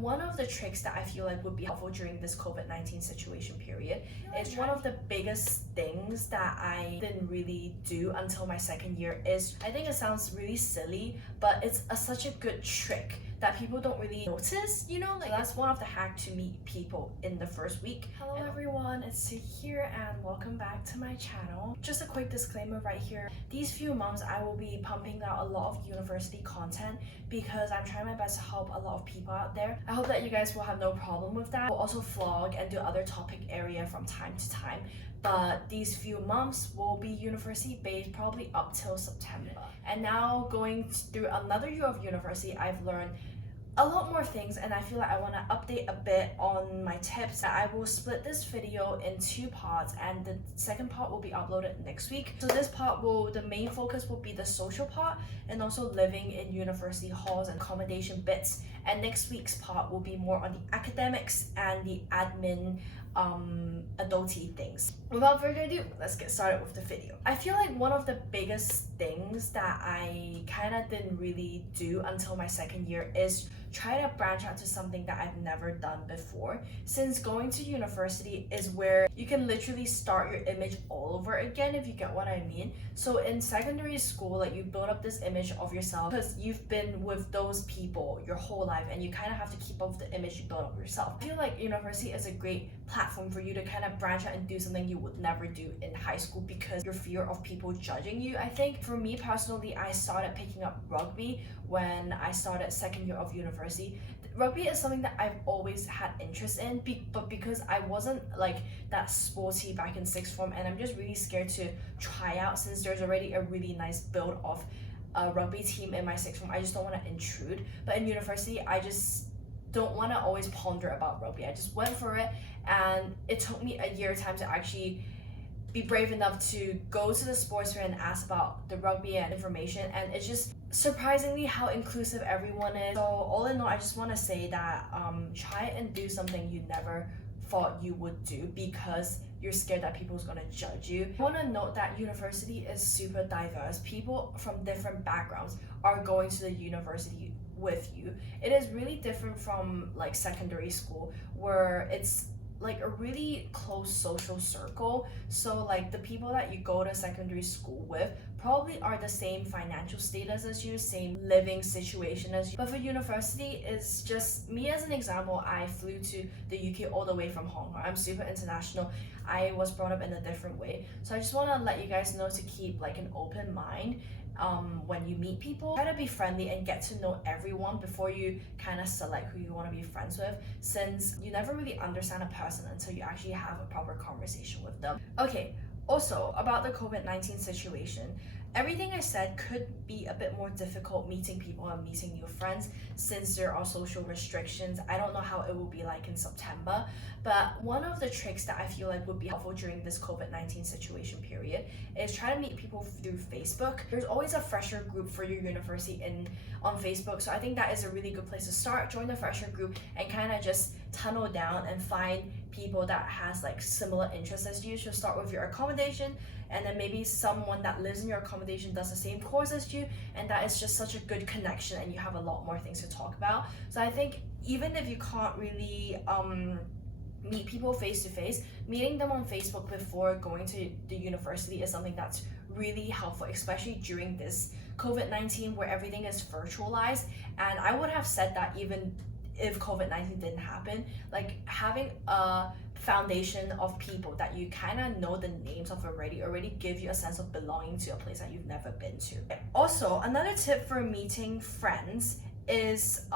One of the tricks that I feel like would be helpful during this COVID-19 situation period is one of the biggest things that I didn't really do until my second year is, I think it sounds really silly, but it's such a good trick that people don't really notice, so that's one of the hacks to meet people in the first week. Hello everyone, it's Sue here and welcome back to my channel. Just a quick disclaimer right here. These few months I will be pumping out a lot of university content because I'm trying my best to help a lot of people out there. I hope that you guys will have no problem with that. We'll also vlog and do other topic area from time to time. But these few months will be university based, probably up till September. And now going through another year of university, I've learned a lot more things, and I feel like I want to update a bit on my tips. I will split this video in two parts, and the second part will be uploaded next week. So this part the main focus will be the social part and also living in university halls and accommodation bits. And next week's part will be more on the academics and the admin adulty things. Without further ado, let's get started with the video. I feel like one of the biggest things that I kind of didn't really do until my second year is try to branch out to something that I've never done before, since going to university is where you can literally start your image all over again, if you get what I mean. So in secondary school, like, you build up this image of yourself because you've been with those people your whole life and you kind of have to keep up with the image you build up yourself. I feel like university is a great platform for you to kind of branch out and do something you would never do in high school because your fear of people judging you. I think for me personally, I started picking up rugby when I started second year of university. Rugby is something that I've always had interest in, but because I wasn't like that sporty back in sixth form, and I'm just really scared to try out since there's already a really nice build of a rugby team in my sixth form. I just don't want to intrude. But in university, I just don't want to always ponder about rugby. I just went for it, and it took me a year time to actually be brave enough to go to the sports fair and ask about the rugby and information, and it's just surprisingly how inclusive everyone is. So all in all, I just want to say that try and do something you never thought you would do because you're scared that people's gonna judge you. I want to note that university is super diverse. People from different backgrounds are going to the university with you. It is really different from like secondary school where it's like a really close social circle. So like the people that you go to secondary school with probably are the same financial status as you, same living situation as you. But for university, it's just me. As an example, I flew to the UK all the way from Hong Kong. I'm super international. I was brought up in a different way. So I just want to let you guys know to keep like an open mind when you meet people. Try to be friendly and get to know everyone before you kind of select who you want to be friends with, since you never really understand a person until you actually have a proper conversation with them. Okay, also about the COVID-19 situation, everything I said could be a bit more difficult meeting people and meeting new friends since there are social restrictions. I don't know how it will be like in September, but one of the tricks that I feel like would be helpful during this COVID-19 situation period is try to meet people through Facebook. There's always a fresher group for your university on Facebook, so I think that is a really good place to start. Join the fresher group and kind of just tunnel down and find people that has like similar interests as you. So start with your accommodation, and then maybe someone that lives in your accommodation does the same course as you, and that is just such a good connection and you have a lot more things to talk about. So I think even if you can't really meet people face to face, meeting them on Facebook before going to the university is something that's really helpful, especially during this COVID-19 where everything is virtualized. And I would have said that even if COVID-19 didn't happen, like having a foundation of people that you kind of know the names of already give you a sense of belonging to a place that you've never been to. Also, another tip for meeting friends is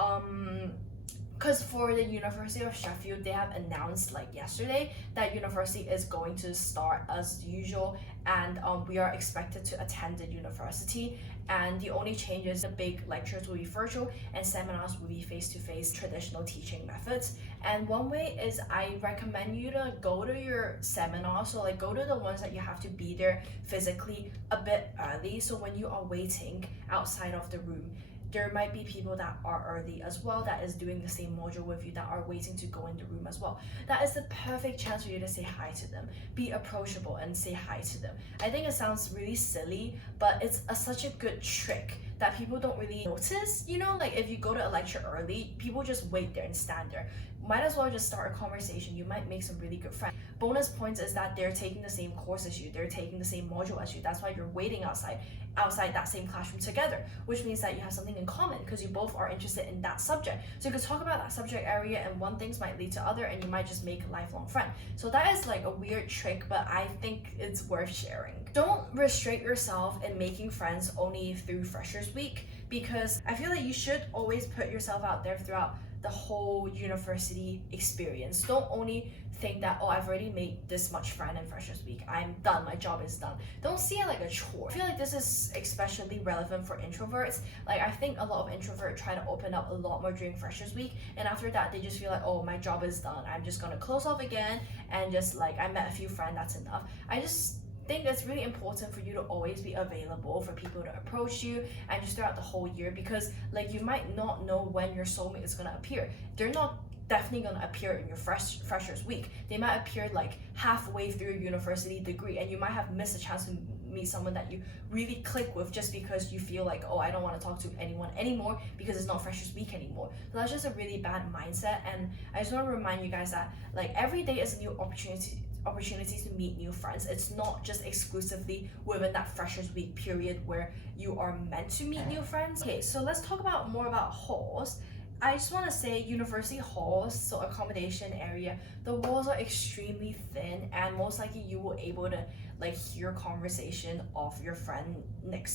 because for the University of Sheffield, they have announced like yesterday that university is going to start as usual, and we are expected to attend the university. And the only change is the big lectures will be virtual and seminars will be face-to-face traditional teaching methods. And one way is I recommend you to go to your seminar, so like go to the ones that you have to be there physically a bit early, so when you are waiting outside of the room, there might be people that are early as well that is doing the same module with you that are waiting to go in the room as well. That is the perfect chance for you to say hi to them. Be approachable and say hi to them. I think it sounds really silly, but it's such a good trick that people don't really notice. You know, like if you go to a lecture early, people just wait there and stand there. Might as well just start a conversation. You might make some really good friends. Bonus points is that they're taking the same course as you, they're taking the same module as you. That's why you're waiting outside that same classroom together, which means that you have something in common because you both are interested in that subject. So you could talk about that subject area, and one things might lead to other, and you might just make a lifelong friend. So that is like a weird trick, but I think it's worth sharing. Don't restrict yourself in making friends only through Freshers Week, because I feel like you should always put yourself out there throughout the whole university experience. Don't only think that, oh, I've already made this much friend in Freshers Week, I'm done, my job is done. Don't see it like a chore. I feel like this is especially relevant for introverts. Like I think a lot of introverts try to open up a lot more during Freshers Week, and after that they just feel like, oh, my job is done, I'm just gonna close off again, and just like I met a few friends, that's enough. I just think it's really important for you to always be available for people to approach you, and just throughout the whole year, because like you might not know when your soulmate is gonna appear. They're not definitely gonna appear in your freshers week. They might appear like halfway through your university degree, and you might have missed a chance to meet someone that you really click with just because you feel like, oh, I don't want to talk to anyone anymore because it's not freshers week anymore. So that's just a really bad mindset, and I just want to remind you guys that like every day is a new opportunities to meet new friends. It's not just exclusively within that freshers week period where you are meant to meet new friends. Okay, so let's talk about more about halls. I just want to say university halls, so accommodation area, the walls are extremely thin, and most likely you will able to like hear conversation of your friend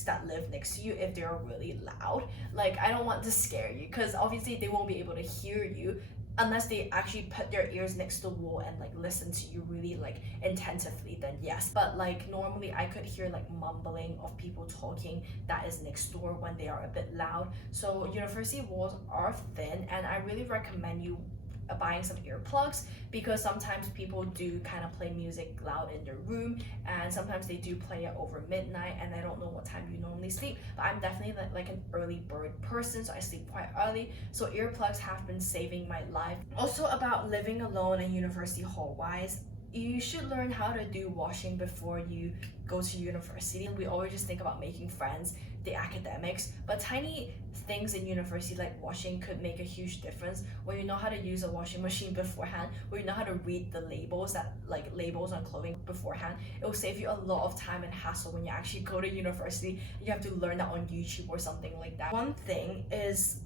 that live next to you if they're really loud. Like I don't want to scare you, because obviously they won't be able to hear you unless they actually put their ears next to the wall and like listen to you really like attentively, then yes. But like normally I could hear like mumbling of people talking that is next door when they are a bit loud. So university walls are thin, and I really recommend you buying some earplugs, because sometimes people do kind of play music loud in their room, and sometimes they do play it over midnight, and I don't know what time you normally sleep, but I'm definitely like an early bird person, so I sleep quite early, so earplugs have been saving my life. Also about living alone in university hall wise, you should learn how to do washing before you go to university. We always just think about making friends, the academics, but tiny things in university like washing could make a huge difference. When you know how to use a washing machine beforehand, when you know how to read the labels on clothing beforehand, it will save you a lot of time and hassle when you actually go to university. You have to learn that on YouTube or something like that. One thing is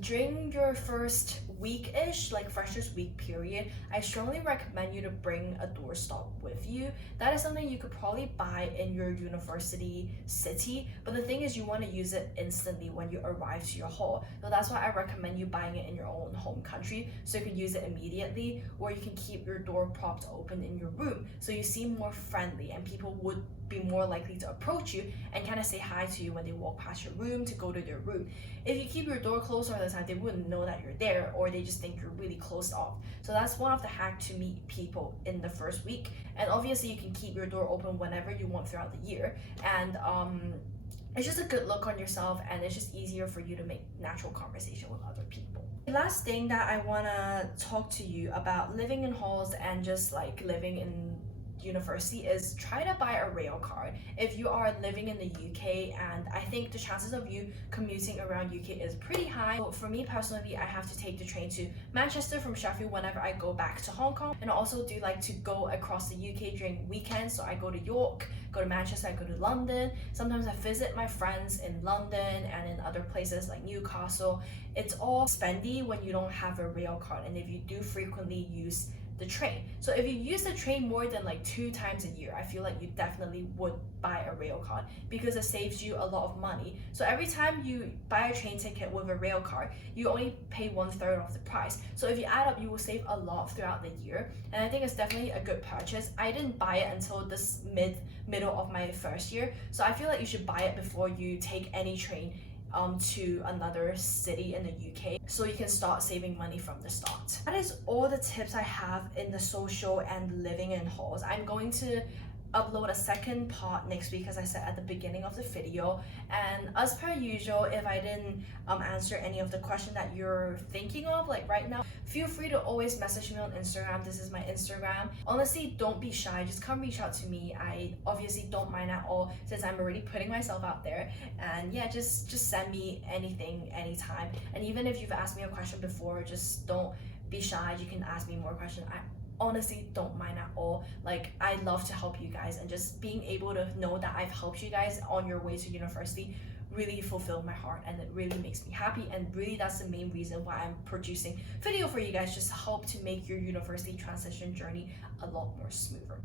during your first week-ish, like freshers week period, I strongly recommend you to bring a doorstop with you. That is something you could probably buy in your university city, but the thing is you want to use it instantly when you arrive to your hall. So that's why I recommend you buying it in your own home country, so you can use it immediately, or you can keep your door propped open in your room so you seem more friendly, and people would be more likely to approach you and kind of say hi to you when they walk past your room to go to their room. If you keep your door closed all the time, they wouldn't know that you're there, or they just think you're really closed off. So that's one of the hacks to meet people in the first week. And obviously you can keep your door open whenever you want throughout the year, and it's just a good look on yourself, and it's just easier for you to make natural conversation with other people. The last thing that I want to talk to you about living in halls and just like living in university is try to buy a rail card if you are living in the UK, and I think the chances of you commuting around UK is pretty high. So for me personally, I have to take the train to Manchester from Sheffield whenever I go back to Hong Kong, and I also do like to go across the UK during weekends. So I go to York, go to Manchester, I go to London. Sometimes I visit my friends in London and in other places like Newcastle. It's all spendy when you don't have a rail card, and if you do frequently use the train. So if you use the train more than like 2 times a year, I feel like you definitely would buy a rail card, because it saves you a lot of money. So every time you buy a train ticket with a rail card, you only pay 1/3 of the price. So if you add up, you will save a lot throughout the year, and I think it's definitely a good purchase. I didn't buy it until this middle of my first year, so I feel like you should buy it before you take any train to another city in the UK, so you can start saving money from the start. That is all the tips I have in the social and living in halls. I'm going to upload a second part next week, as I said at the beginning of the video, and as per usual, if I didn't answer any of the question that you're thinking of like right now, feel free to always message me on Instagram. This is my Instagram. Honestly, don't be shy, just come reach out to me. I obviously don't mind at all since I'm already putting myself out there. And yeah, just send me anything anytime. And even if you've asked me a question before, just don't be shy, you can ask me more questions. I honestly don't mind at all. Like, I love to help you guys, and just being able to know that I've helped you guys on your way to university really fulfilled my heart, and it really makes me happy. And really, that's the main reason why I'm producing video for you guys, just help to make your university transition journey a lot more smoother.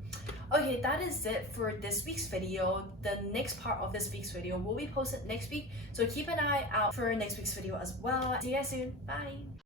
Okay, that is it for this week's video. The next part of this week's video will be posted next week, so keep an eye out for next week's video as well. See you guys soon. Bye.